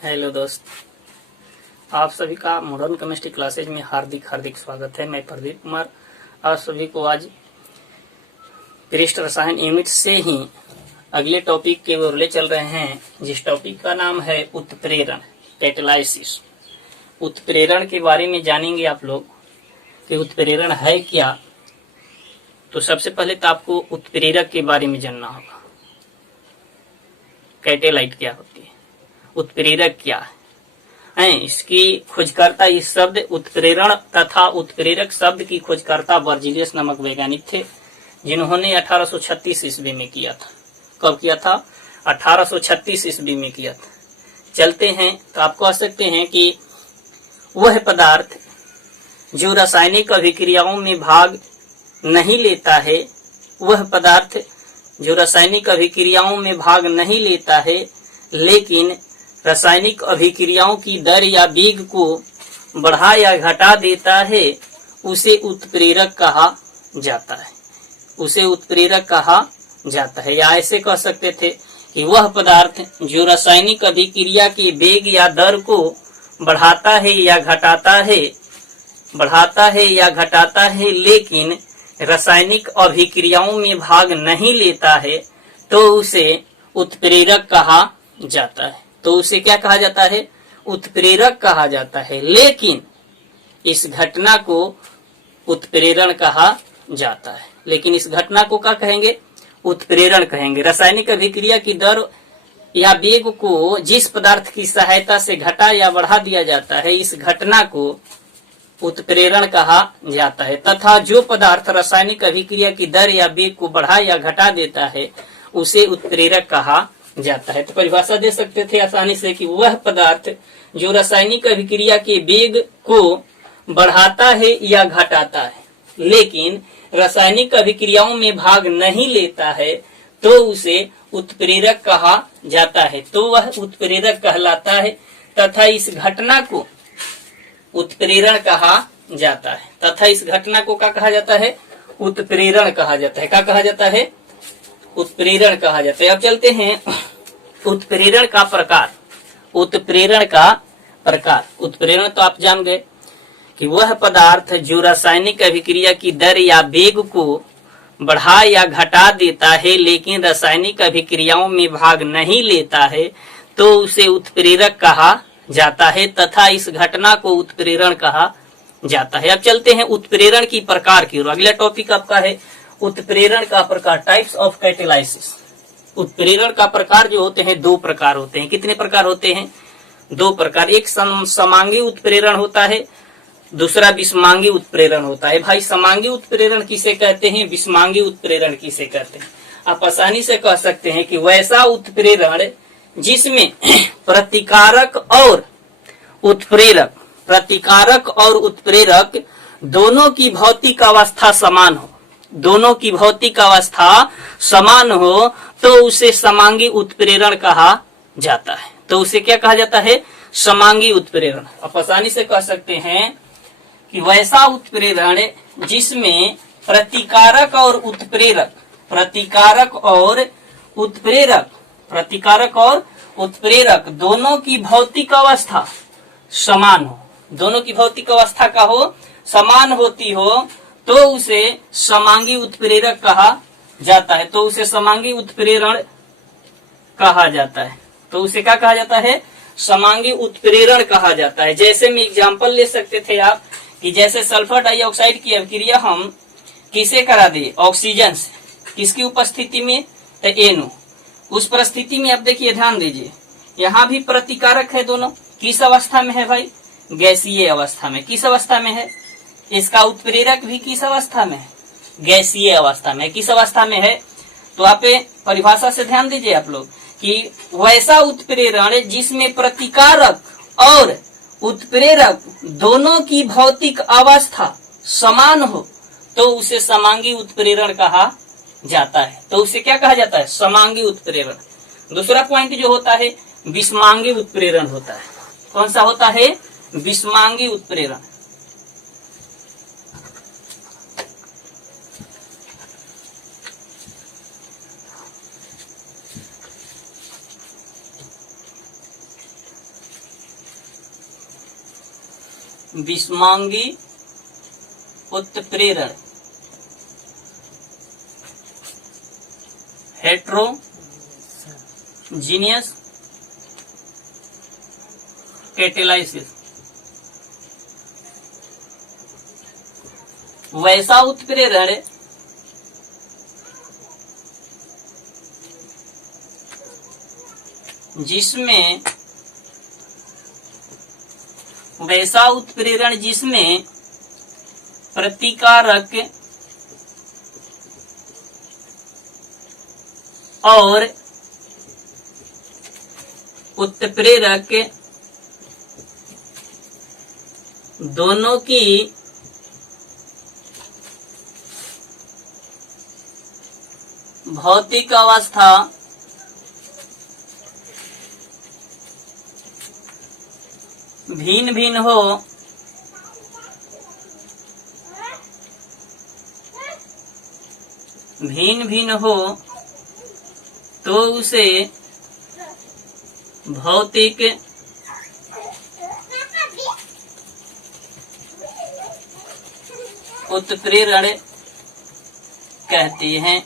Hello दोस्त, आप सभी का मॉडर्न केमिस्ट्री क्लासेज में हार्दिक हार्दिक स्वागत है। मैं प्रदीप कुमार आप सभी को आज पृष्ठ रसायन यूनिट से ही अगले टॉपिक के ओर ले चल रहे हैं, जिस टॉपिक का नाम है उत्प्रेरण, कैटालाइसिस। उत्प्रेरण के बारे में जानेंगे आप लोग कि उत्प्रेरण है क्या। तो सबसे पहले तो आपको उत्प्रेरक के बारे में जानना होगा। कैटालाइट क्या होती है, उत्प्रेरक क्या है। इसकी खोजकर्ता इस शब्द उत्प्रेरण तथा उत्प्रेरक शब्द की खोजकर्ता बर्जीलियस नामक वैज्ञानिक थे, जिन्होंने 1836 ईस्वी में किया था। कब किया था? 1836 ईस्वी में किया था। चलते हैं तो आप कह सकते हैं कि वह पदार्थ जो रासायनिक अभिक्रियाओं में भाग नहीं लेता है, वह पदार्थ जो रासायनिक अभिक्रियाओं में भाग नहीं लेता है लेकिन रासायनिक अभिक्रियाओं की दर या वेग को बढ़ा या घटा देता है, उसे उत्प्रेरक कहा जाता है। उसे उत्प्रेरक कहा जाता है। या ऐसे कह सकते थे कि वह पदार्थ जो रासायनिक अभिक्रिया के वेग या दर को बढ़ाता है या घटाता है लेकिन रासायनिक अभिक्रियाओं में भाग नहीं लेता है, तो उसे उत्प्रेरक कहा जाता है। तो उसे क्या कहा जाता है? उत्प्रेरक कहा जाता है। लेकिन इस घटना को उत्प्रेरण कहा जाता है। लेकिन इस घटना को क्या कहेंगे? उत्प्रेरण कहेंगे। रासायनिक अभिक्रिया की दर या वेग को जिस पदार्थ की सहायता से घटा या बढ़ा दिया जाता है, इस घटना को उत्प्रेरण कहा जाता है। तथा जो पदार्थ रासायनिक अभिक्रिया की दर या वेग को बढ़ा या घटा देता है, उसे उत्प्रेरक कहा जाता है। तो परिभाषा दे सकते थे आसानी से कि वह पदार्थ जो रासायनिक अभिक्रिया के वेग को बढ़ाता है या घटाता है लेकिन रासायनिक अभिक्रियाओं में भाग नहीं लेता है, तो उसे उत्प्रेरक कहा जाता है। तो वह उत्प्रेरक कहलाता है तथा इस घटना को उत्प्रेरण कहा जाता है। तथा इस घटना को क्या कहा जाता है? उत्प्रेरण कहा जाता है। क्या कहा जाता है? उत्प्रेरण कहा जाता है। अब चलते हैं उत्प्रेरण का प्रकार। उत्प्रेरण तो आप जान गए कि वह पदार्थ जो रासायनिक अभिक्रिया की दर या वेग को बढ़ा या घटा देता है लेकिन रासायनिक अभिक्रियाओं में भाग नहीं लेता है, तो उसे उत्प्रेरक कहा जाता है तथा इस घटना को उत्प्रेरण कहा जाता है। अब चलते हैं उत्प्रेरण की प्रकार की ओर। अगला टॉपिक आपका है उत्प्रेरण का प्रकार, टाइप्स ऑफ कैटालाइसिस। उत्प्रेरण का प्रकार जो होते हैं, दो प्रकार होते हैं। कितने प्रकार होते हैं? दो प्रकार। एक समांगी उत्प्रेरण होता है, दूसरा विषमांगी उत्प्रेरण होता है। भाई समांगी उत्प्रेरण किसे कहते हैं, विषमांगी उत्प्रेरण किसे कहते हैं? आप आसानी से कह सकते हैं कि वैसा उत्प्रेरण जिसमें प्रतिकारक और उत्प्रेरक दोनों की भौतिक अवस्था समान हो, तो उसे समांगी उत्प्रेरण कहा जाता है। तो उसे क्या कहा जाता है? समांगी उत्प्रेरण। आप आसानी से कह सकते हैं कि वैसा उत्प्रेरण जिसमें प्रतिकारक और उत्प्रेरक दोनों की भौतिक अवस्था समान हो, दोनों की भौतिक अवस्था का हो समान होती हो, तो उसे समांगी उत्प्रेरक कहा जाता है। तो उसे समांगी उत्प्रेरण कहा जाता है। तो उसे क्या कहा जाता है? समांगी उत्प्रेरण कहा जाता है। जैसे में एग्जांपल ले सकते थे आप कि जैसे सल्फर डाइऑक्साइड की अभिक्रिया हम किसे करा दे? ऑक्सीजन से। किसकी उपस्थिति में? तो NO। उस परिस्थिति में आप देखिए, ध्यान दीजिए, यहाँ भी प्रतिकारक है। दोनों किस अवस्था में है भाई? गैसीय अवस्था में। किस अवस्था में है? इसका उत्प्रेरक भी किस अवस्था में है? गैसीय अवस्था में। किस अवस्था में है? तो आप परिभाषा से ध्यान दीजिए आप लोग कि वैसा उत्प्रेरण जिसमें प्रतिकारक और उत्प्रेरक दोनों की भौतिक अवस्था समान हो, तो उसे समांगी उत्प्रेरण कहा जाता है। तो उसे क्या कहा जाता है? समांगी उत्प्रेरण। दूसरा पॉइंट जो होता है विषमांगी उत्प्रेरण होता है। कौन सा होता है? विषमांगी उत्प्रेरण। विषमांगी उत्प्रेरण हेट्रोजीनियस कैटेलाइसिस। वैसा उत्प्रेरण जिसमें प्रतिकारक और उत्प्रेरक दोनों की भौतिक अवस्था भिन्न भिन्न हो तो उसे भौतिक उत्प्रेरण कहते हैं।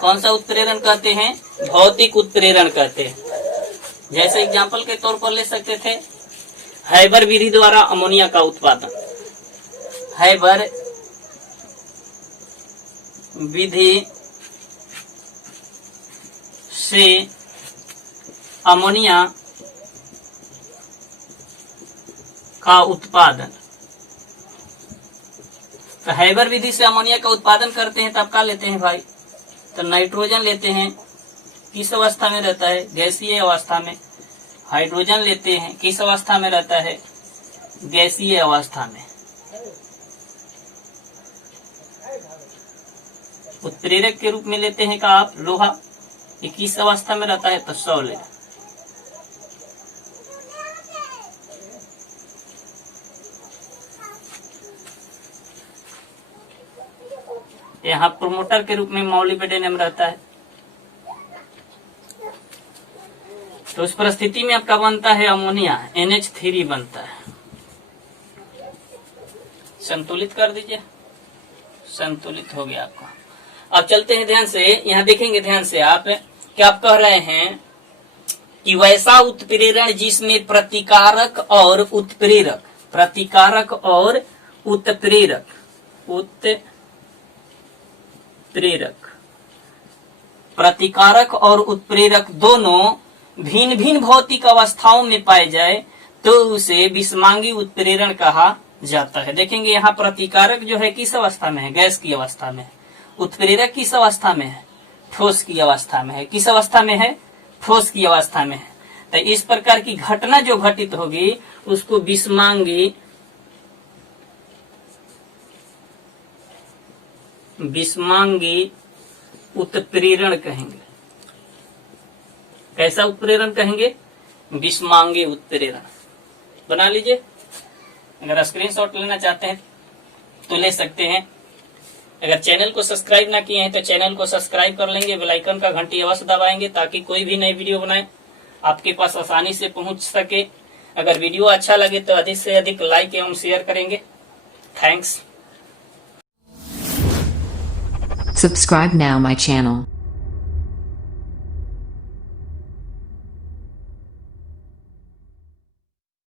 कौन सा उत्प्रेरण कहते हैं? भौतिक उत्प्रेरण कहते हैं। जैसे एग्जाम्पल के तौर पर ले सकते थे हैबर विधि द्वारा अमोनिया का उत्पादन। हैबर विधि से अमोनिया का उत्पादन। तो हैबर विधि से अमोनिया का उत्पादन करते हैं तब क्या लेते हैं भाई? तो नाइट्रोजन लेते हैं, किस अवस्था में रहता है? गैसीय अवस्था में। हाइड्रोजन लेते हैं, किस अवस्था में रहता है? गैसीय अवस्था में। उत्प्रेरक के रूप में लेते हैं का आप लोहा, ये किस अवस्था में रहता है? तो सॉलिड। यहाँ प्रोमोटर के रूप में मॉलिब्डेनम रहता है। तो उस परिस्थिति में आपका बनता है अमोनिया, NH3 बनता है। संतुलित कर दीजिए, संतुलित हो गया आपका। अब चलते हैं ध्यान से, यहाँ देखेंगे ध्यान से आप, क्या आप कह रहे हैं कि वैसा उत्प्रेरण जिसमें प्रतिकारक और उत्प्रेरक, प्रतिकारक और उत्प्रेरक, प्रतिकारक और उत्प्रेरक दोनों भिन्न भिन्न भौतिक अवस्थाओं में पाए जाए तो उसे विषमांगी उत्प्रेरण कहा जाता है। देखेंगे यहाँ प्रतिकारक जो है किस अवस्था में है? गैस की अवस्था में है। उत्प्रेरक किस अवस्था में है? ठोस की अवस्था में है। किस अवस्था में है? ठोस की अवस्था में है। तो इस प्रकार की घटना जो घटित होगी उसको विषमांगी उत्प्रेरण कहेंगे। कैसा उत्प्रेरण कहेंगे? विषमांगी उत्प्रेरण। बना लीजिए, अगर स्क्रीनशॉट लेना चाहते हैं तो ले सकते हैं। अगर चैनल को सब्सक्राइब ना किए हैं तो चैनल को सब्सक्राइब कर लेंगे, बेल आइकन का घंटी अवश्य दबाएंगे ताकि कोई भी नई वीडियो बनाए आपके पास आसानी से पहुंच सके। अगर वीडियो अच्छा लगे तो अधिक से अधिक लाइक एवं शेयर करेंगे। Thanks. Subscribe now my channel.